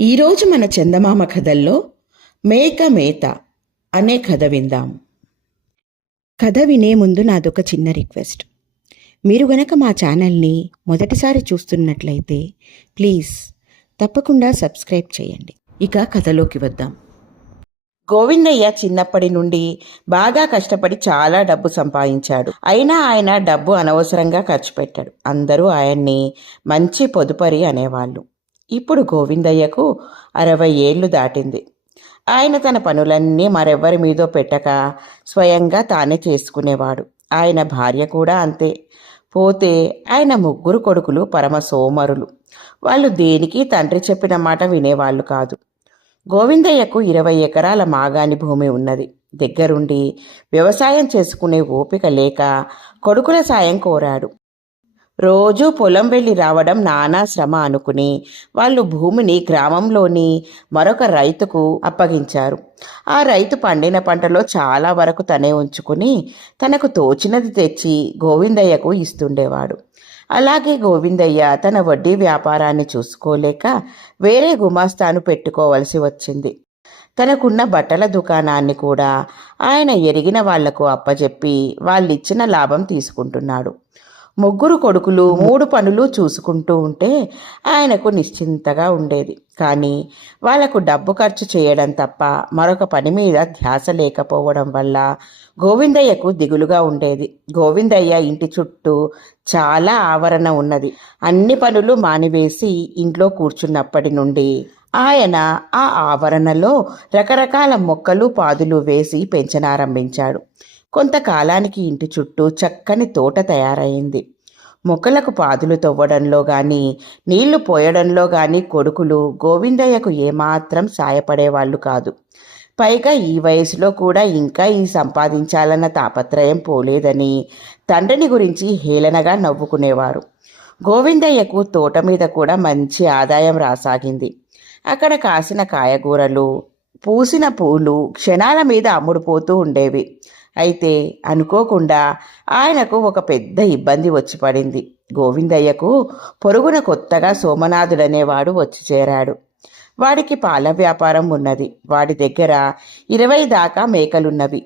ఈరోజు మన చందమామ కథల్లో మేక మేత అనే కథ విందాం. కథ వినే ముందు నాదొక చిన్న రిక్వెస్ట్. మీరు గనక మా ఛానల్ని మొదటిసారి చూస్తున్నట్లయితే ప్లీజ్ తప్పకుండా సబ్స్క్రైబ్ చేయండి. ఇక కథలోకి వద్దాం. గోవిందయ్య చిన్నప్పటి నుండి బాగా కష్టపడి చాలా డబ్బు సంపాదించాడు. అయినా ఆయన డబ్బు అనవసరంగా ఖర్చు పెట్టాడు. అందరూ ఆయన్ని మంచి పొదుపరి అనేవాళ్ళు. ఇప్పుడు గోవిందయ్యకు అరవై ఏళ్ళు దాటింది. ఆయన తన పనులన్నీ మరెవ్వరి మీదో పెట్టక స్వయంగా తానే చేసుకునేవాడు. ఆయన భార్య కూడా అంతే. పోతే ఆయన ముగ్గురు కొడుకులు పరమ సోమరులు వాళ్ళు దేనికి తండ్రి చెప్పిన మాట వినేవాళ్ళు కాదు. గోవిందయ్యకు ఇరవై ఎకరాల మాగాని భూమి ఉన్నది. దగ్గరుండి వ్యవసాయం చేసుకునే ఓపిక లేక కొడుకుల సాయం కోరాడు. రోజూ పొలం వెళ్ళి రావడం నానా శ్రమ అనుకుని వాళ్ళు భూమిని గ్రామంలోని మరొక రైతుకు అప్పగించారు. ఆ రైతు పండిన పంటలో చాలా వరకు తనే ఉంచుకుని తనకు తోచినది తెచ్చి గోవిందయ్యకు ఇస్తుండేవాడు. అలాగే గోవిందయ్య తన వడ్డీ వ్యాపారాన్ని చూసుకోలేక వేరే గుమాస్తాను పెట్టుకోవలసి వచ్చింది. తనకున్న బట్టల దుకాణాన్ని కూడా ఆయన ఎరిగిన వాళ్ళకు అప్పజెప్పి వాళ్ళిచ్చిన లాభం తీసుకుంటున్నాడు. ముగ్గురు కొడుకులు మూడు పనులు చూసుకుంటూ ఉంటే ఆయనకు నిశ్చింతగా ఉండేది. కానీ వాళ్ళకు డబ్బు ఖర్చు చేయడం తప్ప మరొక పని మీద ధ్యాస లేకపోవడం వల్ల గోవిందయ్యకు దిగులుగా ఉండేది. గోవిందయ్య ఇంటి చుట్టూ చాలా ఆవరణ ఉన్నది. అన్ని పనులు మానివేసి ఇంట్లో కూర్చున్నప్పటి నుండి ఆయన ఆ ఆవరణలో రకరకాల మొక్కలు పాదులు వేసి పెంచనారంభించాడు. కొంతకాలానికి ఇంటి చుట్టూ చక్కని తోట తయారైంది. మొక్కలకు పాదులు తవ్వడంలో గాని నీళ్ళు పోయడంలో గాని కొడుకులు గోవిందయ్యకు ఏమాత్రం సాయపడేవాళ్ళు కాదు. పైగా ఈ వయసులో కూడా ఇంకా ఈ సంపాదించాలన్న తాపత్రయం పోలేదని తండ్రిని గురించి హేళనగా నవ్వుకునేవారు. గోవిందయ్యకు తోట మీద కూడా మంచి ఆదాయం రాసాగింది. అక్కడ కాసిన కాయగూరలు పూసిన పూలు క్షణాల మీద అమ్ముడుపోతూ ఉండేవి. అయితే అనుకోకుండా ఆయనకు ఒక పెద్ద ఇబ్బంది వచ్చి పడింది. గోవిందయ్యకు పొరుగున కొత్తగా సోమనాథుడనేవాడు వచ్చి చేరాడు. వాడికి పాల వ్యాపారం ఉన్నది. వాడి దగ్గర ఇరవై దాకా మేకలున్నవి.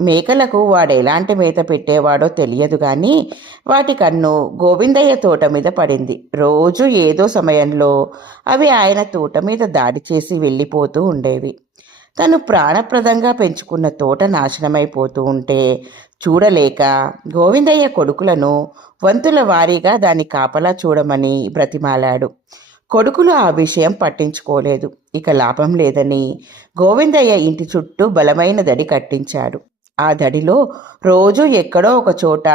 మేకలకు వాడు ఎలాంటి మేత పెట్టేవాడో తెలియదు కానీ వాటి కన్ను గోవిందయ్య తోట మీద పడింది. రోజు ఏదో సమయంలో అవి ఆయన తోట మీద దాడి చేసి వెళ్ళిపోతూ ఉండేవి. తను ప్రాణప్రదంగా పెంచుకున్న తోట నాశనమైపోతూ ఉంటే చూడలేక గోవిందయ్య కొడుకులను వంతుల వారీగా దాన్ని కాపలా చూడమని బ్రతిమాలాడు. కొడుకులు ఆ విషయం పట్టించుకోలేదు. ఇక లాభం లేదని గోవిందయ్య ఇంటి చుట్టూ బలమైన దడి కట్టించాడు. ఆ దడిలో రోజు ఎక్కడో ఒక చోట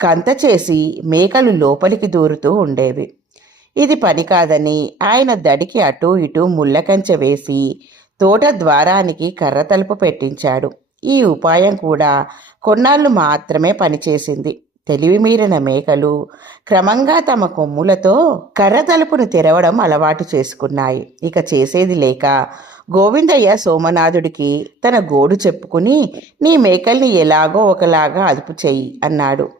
కంత చేసి మేకలు లోపలికి దూరుతూ ఉండేవి. ఇది పని కాదని ఆయన దడికి అటూ ఇటూ ముళ్ళకంచె వేసి తోట ద్వారానికి కర్ర తలుపు పెట్టించాడు. ఈ ఉపాయం కూడా కొన్నాళ్ళు మాత్రమే పనిచేసింది. తెలివిమీరిన మేకలు క్రమంగా తమ కొమ్ములతో కర్ర తలుపును తెరవడం అలవాటు చేసుకున్నాయి. ఇక చేసేది లేక గోవిందయ్య సోమనాథుడికి తన గోడు చెప్పుకుని నీ మేకల్ని ఎలాగో ఒకలాగా అదుపు చెయ్యి అన్నాడు.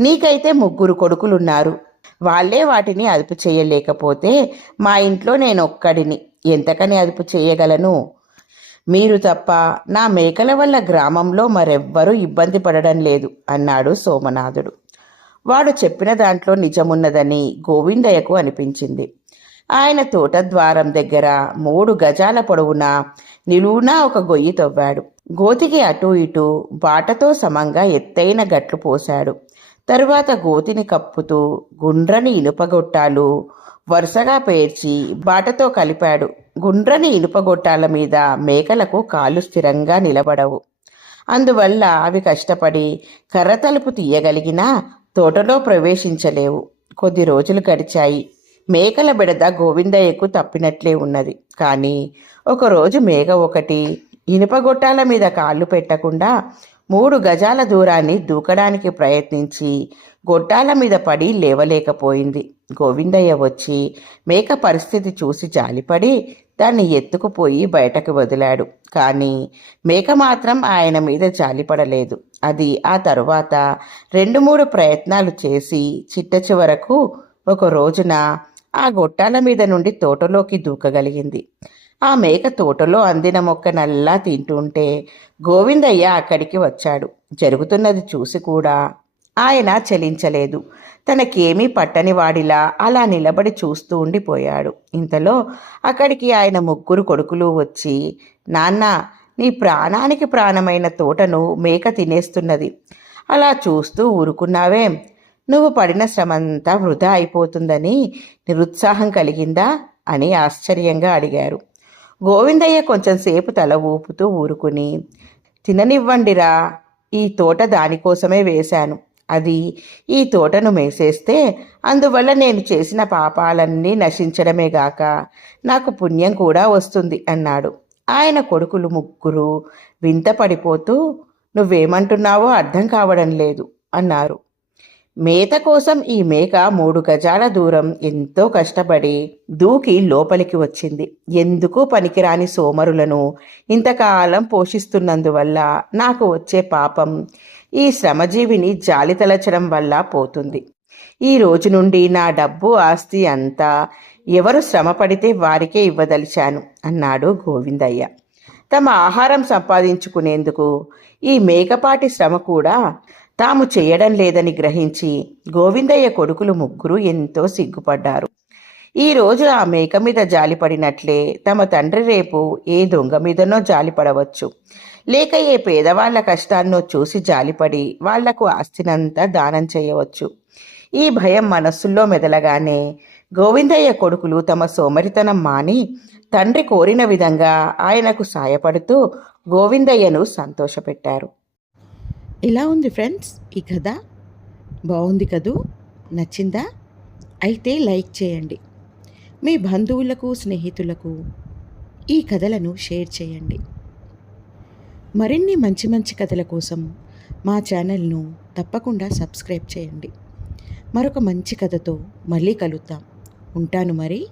నీకైతే ముగ్గురు కొడుకులున్నారు. వాళ్ళే వాటిని అదుపు చేయలేకపోతే మా ఇంట్లో నేను ఒక్కడిని ఎంతకని అదుపు చేయగలను? మీరు తప్ప నా మేకల వల్ల గ్రామంలో మరెవ్వరూ ఇబ్బంది పడడం లేదు అన్నాడు సోమనాథుడు. వాడు చెప్పిన దాంట్లో నిజమున్నదని గోవిందయ్యకు అనిపించింది. ఆయన తోట ద్వారం దగ్గర మూడు గజాల పొడవున నిలువునా ఒక గొయ్యి తవ్వాడు. గోతికి అటూ ఇటూ బాటతో సమంగా ఎత్తైన గట్లు పోశాడు. తరువాత గోతిని కప్పుతూ గుండ్రని ఇనుపగొట్టాలు వరుసగా పేర్చి బాటతో కలిపాడు. గుండ్రని ఇనుపగొట్టాల మీద మేకలకు కాళ్ళు స్థిరంగా నిలబడవు. అందువల్ల అవి కష్టపడి కర్ర తలుపు తీయగలిగినా తోటలో ప్రవేశించలేవు. కొద్ది రోజులు గడిచాయి. మేకల బిడద గోవిందయ్యకు తప్పినట్లే ఉన్నది. కానీ ఒకరోజు మేక ఒకటి ఇనుపగొట్టాల మీద కాళ్ళు పెట్టకుండా మూడు గజాల దూరాన్ని దూకడానికి ప్రయత్నించి గొడ్డాల మీద పడి లేవలేకపోయింది. గోవిందయ్య వచ్చి మేక పరిస్థితి చూసి జాలిపడి దాన్ని ఎత్తుకుపోయి బయటకు వదిలాడు. కానీ మేక మాత్రం ఆయన మీద జాలిపడలేదు. అది ఆ తరువాత రెండు మూడు ప్రయత్నాలు చేసి చిట్ట చివరకు ఒక రోజున ఆ గొట్టాల మీద నుండి తోటలోకి దూకగలిగింది. ఆ మేక తోటలో అందిన మొక్క నల్లా తింటుంటే గోవిందయ్య అక్కడికి వచ్చాడు. జరుగుతున్నది చూసి కూడా ఆయన చలించలేదు. తనకేమీ పట్టని వాడిలా అలా నిలబడి చూస్తూ ఉండిపోయాడు. ఇంతలో అక్కడికి ఆయన ముగ్గురు కొడుకులు వచ్చి నాన్న నీ ప్రాణానికి ప్రాణమైన తోటను మేక తినేస్తున్నది. అలా చూస్తూ ఊరుకున్నావేం. నువ్వు పడిన శ్రమంతా వృధా అయిపోతుందని నిరుత్సాహం కలిగిందా? అని ఆశ్చర్యంగా అడిగారు. గోవిందయ్య కొంచెంసేపు తల ఊపుతూ ఊరుకుని తిననివ్వండిరా ఈ తోట దానికోసమే వేశాను. అది ఈ తోటను మేసేస్తే అందువల్ల నేను చేసిన పాపాలన్నీ నశించడమే గాక నాకు పుణ్యం కూడా వస్తుంది అన్నాడు. ఆయన కొడుకులు ముగ్గురు వింత పడిపోతూ నువ్వేమంటున్నావో అర్థం కావడం లేదు అన్నారు. మేత కోసం ఈ మేక మూడు గజాల దూరం ఎంతో కష్టపడి దూకి లోపలికి వచ్చింది. ఎందుకు పనికిరాని సోమరులను ఇంతకాలం పోషిస్తున్నందువల్ల నాకు వచ్చే పాపం ఈ శ్రమజీవిని జాలి తలచడం వల్ల పోతుంది. ఈ రోజు నుండి నా డబ్బు ఆస్తి అంతా ఎవరు శ్రమ పడితే వారికే ఇవ్వదలిచాను అన్నాడు గోవిందయ్య. తమ ఆహారం సంపాదించుకునేందుకు ఈ మేకపాటి శ్రమ కూడా తాము చేయడం లేదని గ్రహించి గోవిందయ్య కొడుకులు ముగ్గురు ఎంతో సిగ్గుపడ్డారు. ఈ రోజు ఆ మేక మీద జాలిపడినట్లే తమ తండ్రి రేపు ఏ దొంగ మీదనో జాలిపడవచ్చు. లేక ఏ పేదవాళ్ళ కష్టాన్నో చూసి జాలిపడి వాళ్ళకు ఆస్తినంతా దానం చేయవచ్చు. ఈ భయం మనస్సుల్లో మెదలగానే గోవిందయ్య కొడుకులు తమ సోమరితనం మాని తండ్రి కోరిన విధంగా ఆయనకు సాయపడుతూ గోవిందయ్యను సంతోషపెట్టారు. ఇలా ఉంది ఫ్రెండ్స్ ఈ కథ. బాగుంది కదూ? నచ్చిందా? అయితే లైక్ చేయండి. మీ బంధువులకు స్నేహితులకు ఈ కథలను షేర్ చేయండి. మరిన్ని మంచి మంచి కథల కోసం మా ఛానల్ను తప్పకుండా సబ్స్క్రైబ్ చేయండి. మరొక మంచి కథతో మళ్ళీ కలుద్దాం. ఉంటాను మరి.